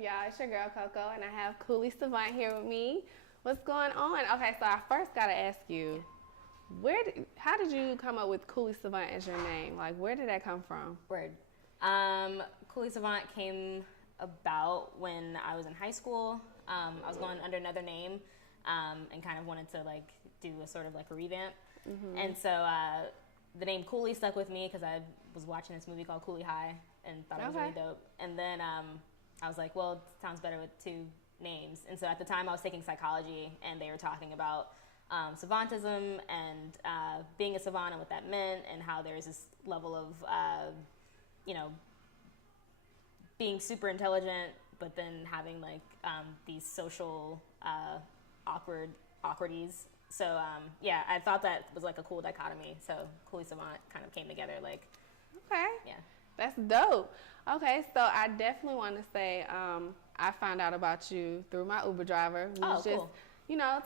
y'all? It's your girl KoKo, and I have Cooley Savant here with me. What's going on? Okay, so I first gotta ask you, how did you come up with Cooley Savant as your name? Like, where did that come from? Word. Cooley Savant came about when I was in high school. I was going under another name, and kind of wanted to like do a sort of like a revamp. Mm-hmm. And so the name Cooley stuck with me because I was watching this movie called Cooley High and thought it was really dope. And then I was like, well, it sounds better with two names. And so at the time I was taking psychology, and they were talking about savantism and being a savant and what that meant, and how there's this level of, being super intelligent, but then having like these social awkwardies. So I thought that was like a cool dichotomy. So Cooley Savant kind of came together like. Okay. Yeah. That's dope. Okay, so I definitely want to say I found out about you through my Uber driver. We was just,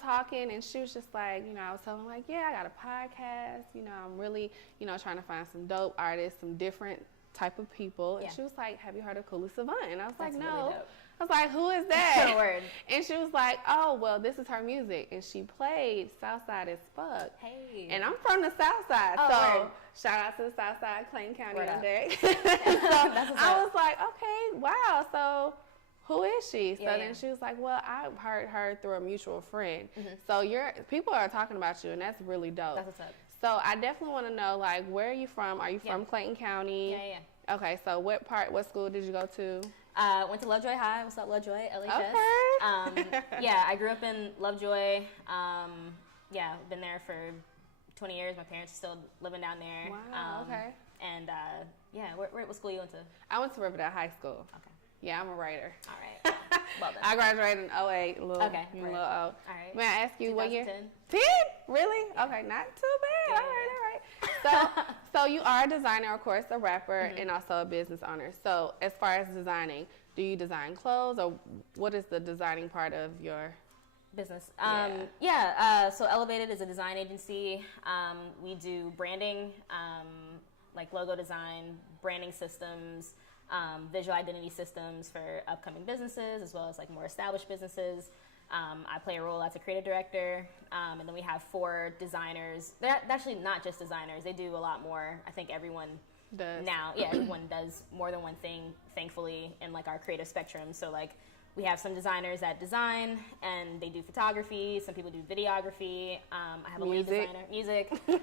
talking, and she was just like, I was telling her, like, yeah, I got a podcast. I'm really, trying to find some dope artists, some different type of people. And she was like, have you heard of Cooley Savant? And I was like, no. Really dope. I was like, who is that? Word. And she was like, oh, well, this is her music. And she played Southside as fuck. Hey. And I'm from the Southside. Oh, so word. Shout out to the Southside, Clayton County Word on up. deck. So I was like, okay, wow. So who is she? So then she was like, well, I heard her through a mutual friend. Mm-hmm. So people are talking about you, and that's really dope. That's what's up. So I definitely want to know, like, where are you from? Are you from Clayton County? Yeah. Okay, so what school did you go to? Went to Lovejoy High. What's up, Lovejoy? LHS. Okay. I grew up in Lovejoy. Been there for 20 years. My parents are still living down there. Wow, okay. And, what school you went to? I went to Riverdale High School. Okay. Yeah, I'm a writer. All right. Well done. I graduated in 08. A little old. All right. May I ask you what year? 10? Really? Yeah. Okay, not too bad. Yeah. All right. So you are a designer, of course, a rapper, and also a business owner. So as far as designing, do you design clothes, or what is the designing part of your business? So Elevated is a design agency. We do branding, like logo design, branding systems, visual identity systems for upcoming businesses, as well as like more established businesses. I play a role as a creative director, and then we have 4 designers. They're actually not just designers. They do a lot more. I think everyone does. Now. Yeah, everyone does more than one thing, thankfully, in like our creative spectrum. So like we have some designers that design, and they do photography. Some people do videography. I have a lead designer. Music. We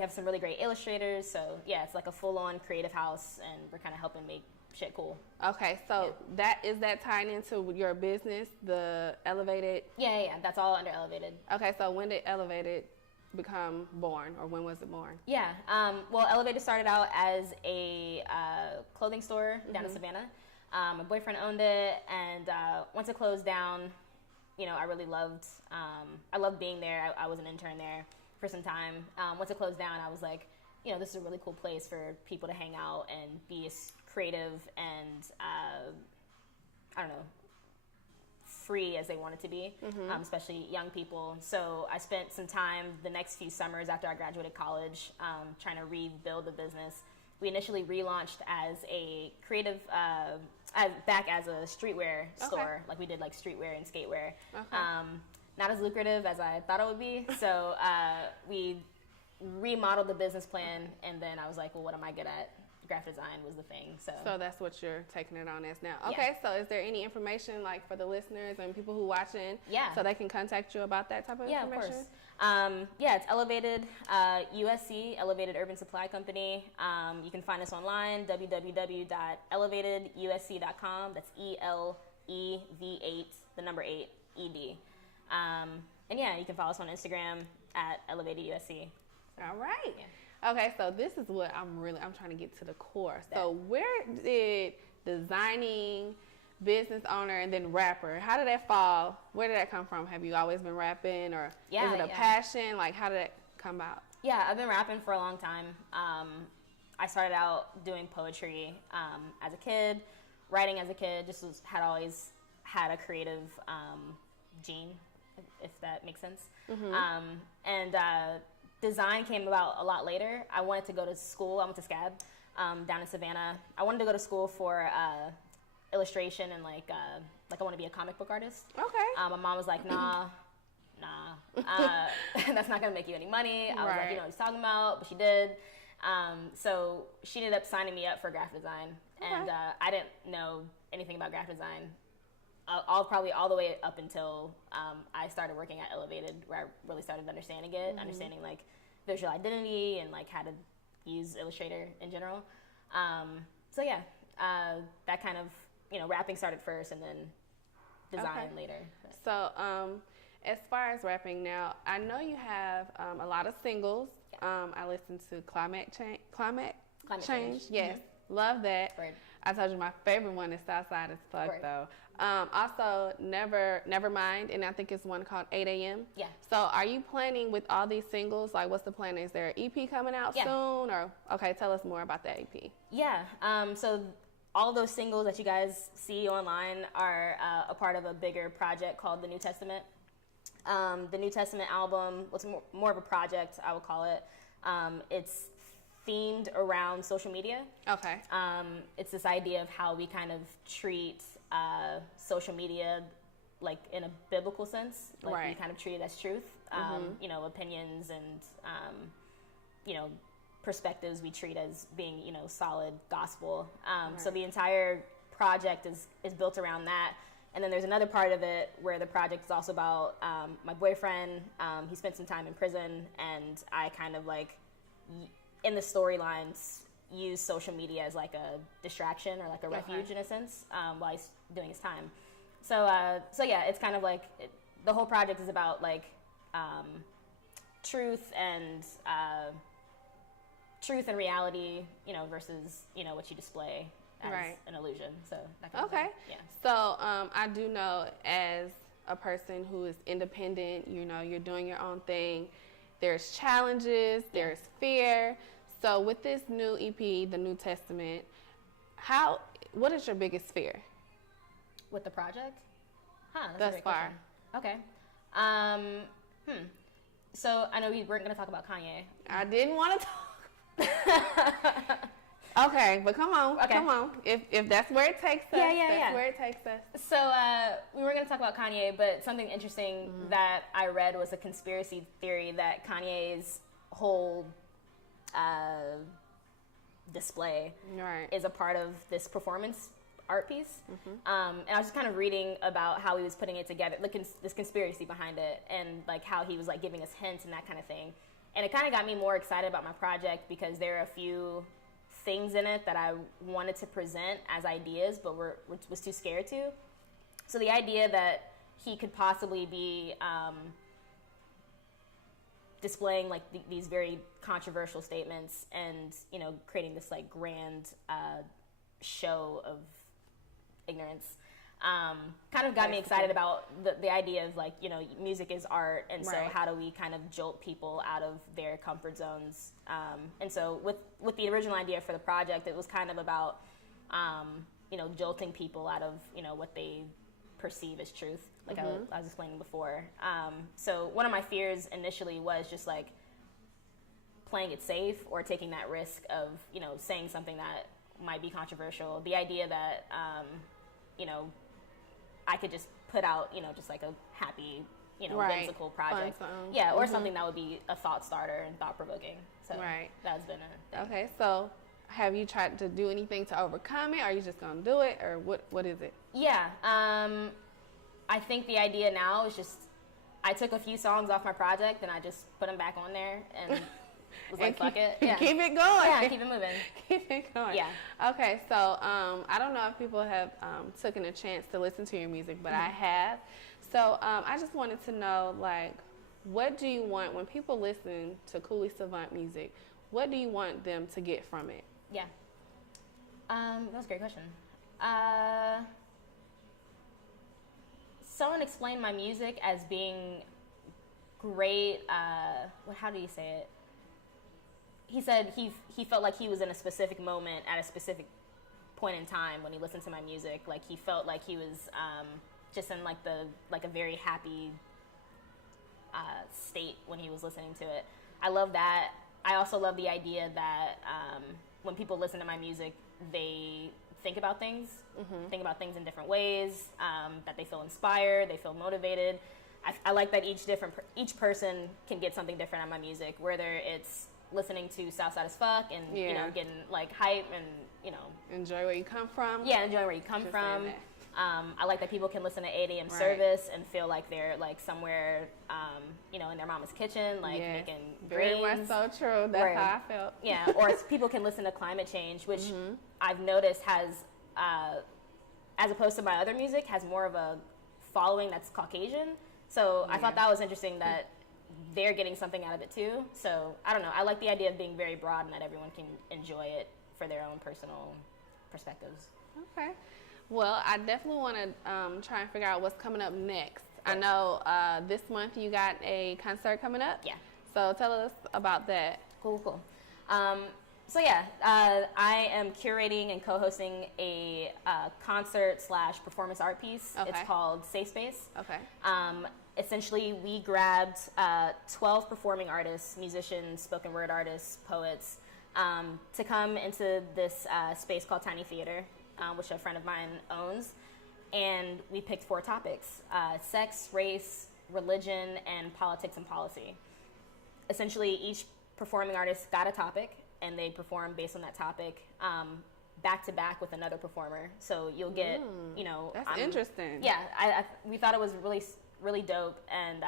have some really great illustrators. So yeah, it's like a full-on creative house, and we're kind of helping make shit cool. Okay, so that tying into your business, the Elevated? Yeah, that's all under Elevated. Okay, so when did Elevated become born, or when was it born? Yeah, Elevated started out as a clothing store down in Savannah. My boyfriend owned it, and once it closed down, I really loved being there. I was an intern there for some time. Once it closed down, I was like, this is a really cool place for people to hang out and be as creative and, free as they wanted to be, especially young people. So I spent some time the next few summers after I graduated college trying to rebuild the business. We initially relaunched as a creative, back as a streetwear store. Like we did like streetwear and skatewear. Okay. Not as lucrative as I thought it would be. So we remodeled the business plan, and then I was like, well, what am I good at? Graphic design was the thing. So that's what you're taking it on as now. Okay, so is there any information like for the listeners and people who watching? Yeah. So they can contact you about that type of information? Yeah, of course. It's Elevated USC, Elevated Urban Supply Company. You can find us online, www.elevatedusc.com. That's ELEV8, the number 8, ED. You can follow us on Instagram at ElevatedUSC. All right. Yeah. Okay, so this is what I'm trying to get to the core. So where did designing, business owner, and then rapper, how did that fall? Where did that come from? Have you always been rapping, or is it a passion? Like, how did that come about? Yeah, I've been rapping for a long time. I started out doing poetry as a kid, writing as a kid, had always had a creative gene, if that makes sense. Design came about a lot later. I wanted to go to school. I went to SCAB down in Savannah. I wanted to go to school for illustration and like I want to be a comic book artist. Okay. My mom was like, nah, that's not gonna make you any money. I was like, you know what he's talking about, but she did. So she ended up signing me up for graphic design, and I didn't know anything about graphic design. Probably all the way up until I started working at Elevated, where I really started understanding it, understanding like visual identity and like how to use Illustrator in general. So yeah, that kind of, you know, rapping started first and then design later. So as far as rapping now, I know you have a lot of singles. I listened to Climate Change. Yes, love that. Word. I told you my favorite one is Southside as fuck. Word. Though. Also, Never Mind, and I think it's one called 8 a.m. Yeah. So are you planning with all these singles, like what's the plan? Is there an EP coming out soon? Or okay, tell us more about that EP. Yeah. So all those singles that you guys see online are a part of a bigger project called The New Testament. The New Testament album was more of a project, I would call it. It's themed around social media. Okay. It's this idea of how we kind of treat social media like in a biblical sense. Like we kind of treat it as truth. You know, opinions and, you know, perspectives we treat as being, you know, solid gospel. So the entire project is built around that. And then there's another part of it where the project is also about my boyfriend. He spent some time in prison, and I kind of like, in the storylines, use social media as like a distraction or like a refuge in a sense while he's doing his time. So yeah, it's kind of like the whole project is about like truth and reality, you know, versus, you know, what you display as an illusion. So that kind of thing. Yeah. So I do know, as a person who is independent, you know, you're doing your own thing, there's challenges, there's fear. So with this new EP, The New Testament, what is your biggest fear with the project? That's thus a great far? Question. Okay. So I know we weren't going to talk about Kanye. I didn't want to talk. Okay, but come on. If that's where it takes us, that's where it takes us. So we were going to talk about Kanye, but something interesting that I read was a conspiracy theory that Kanye's whole display is a part of this performance art piece. And I was just kind of reading about how he was putting it together, this conspiracy behind it, and like how he was like giving us hints and that kind of thing. And it kind of got me more excited about my project because there are a few things in it that I wanted to present as ideas, but was too scared to. So the idea that he could possibly be displaying like these very controversial statements and, you know, creating this like grand show of ignorance kind of got me excited about the idea of like, you know, music is art, and so how do we kind of jolt people out of their comfort zones? And so with the original idea for the project, it was kind of about you know, jolting people out of, you know, what they perceive as truth, like I was explaining before. So one of my fears initially was just like playing it safe or taking that risk of, you know, saying something that might be controversial. The idea that you know, I could just put out, you know, just like a happy, you know, whimsical project. Or something that would be a thought starter and thought provoking. So that's been a thing. Okay, so have you tried to do anything to overcome it? Are you just gonna do it, or what is it? Yeah, I think the idea now is just I took a few songs off my project and I just put them back on there and was like, fuck it. Yeah. Keep it going. Yeah, keep it moving. Keep it going. Yeah. Okay, so I don't know if people have taken a chance to listen to your music, but I have. So I just wanted to know, like, what do you want when people listen to Cooley Savant music? What do you want them to get from it? Yeah. That was a great question. Someone explained my music as being great. How do you say it? He said he felt like he was in a specific moment at a specific point in time when he listened to my music. Like he felt like he was just in like a very happy state when he was listening to it. I love that. I also love the idea that when people listen to my music, they think about things in different ways, that they feel inspired, they feel motivated. I like that each person can get something different out of my music, whether it's listening to Southside as Fuck and you know, getting like hype and, you know, enjoy where you come from. Yeah, enjoy where you come from. I like that people can listen to 8 a.m. service and feel like they're like somewhere, you know, in their mama's kitchen, like making very greens. much so true. That's how I felt. Yeah, or people can listen to climate change, which I've noticed has, as opposed to my other music, has more of a following that's Caucasian. So I thought that was interesting that they're getting something out of it too. So I don't know. I like the idea of being very broad and that everyone can enjoy it for their own personal perspectives. Okay. Well, I definitely want to try and figure out what's coming up next. I know this month you got a concert coming up. Yeah. So tell us about that. Cool. So yeah, I am curating and co-hosting a concert/performance art piece. Okay. It's called Safe Space. Okay. Essentially, we grabbed 12 performing artists, musicians, spoken word artists, poets, to come into this space called Tiny Theater, which a friend of mine owns. And we picked 4 topics: sex, race, religion, and politics and policy. Essentially, each performing artist got a topic, and they perform based on that topic, back to back with another performer. So you'll get, you know, that's interesting. Yeah, we thought it was really dope, and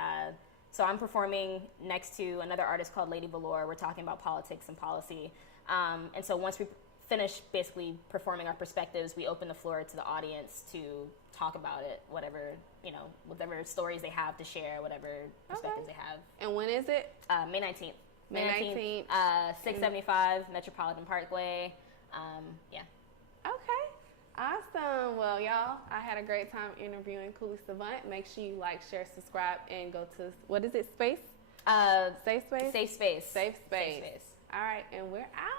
so I'm performing next to another artist called Lady Velour. We're talking about politics and policy, and so once we finish basically performing our perspectives, we open the floor to the audience to talk about it, whatever stories they have to share, whatever perspectives they have. And when is it? May 19th. May 19th, 675 Metropolitan Parkway. Yeah. Okay. Awesome. Well, y'all, I had a great time interviewing Cooley Savant. Make sure you like, share, subscribe, and go to, what is it, Space? Safe Space? Safe Space. Safe Space. All right, and we're out.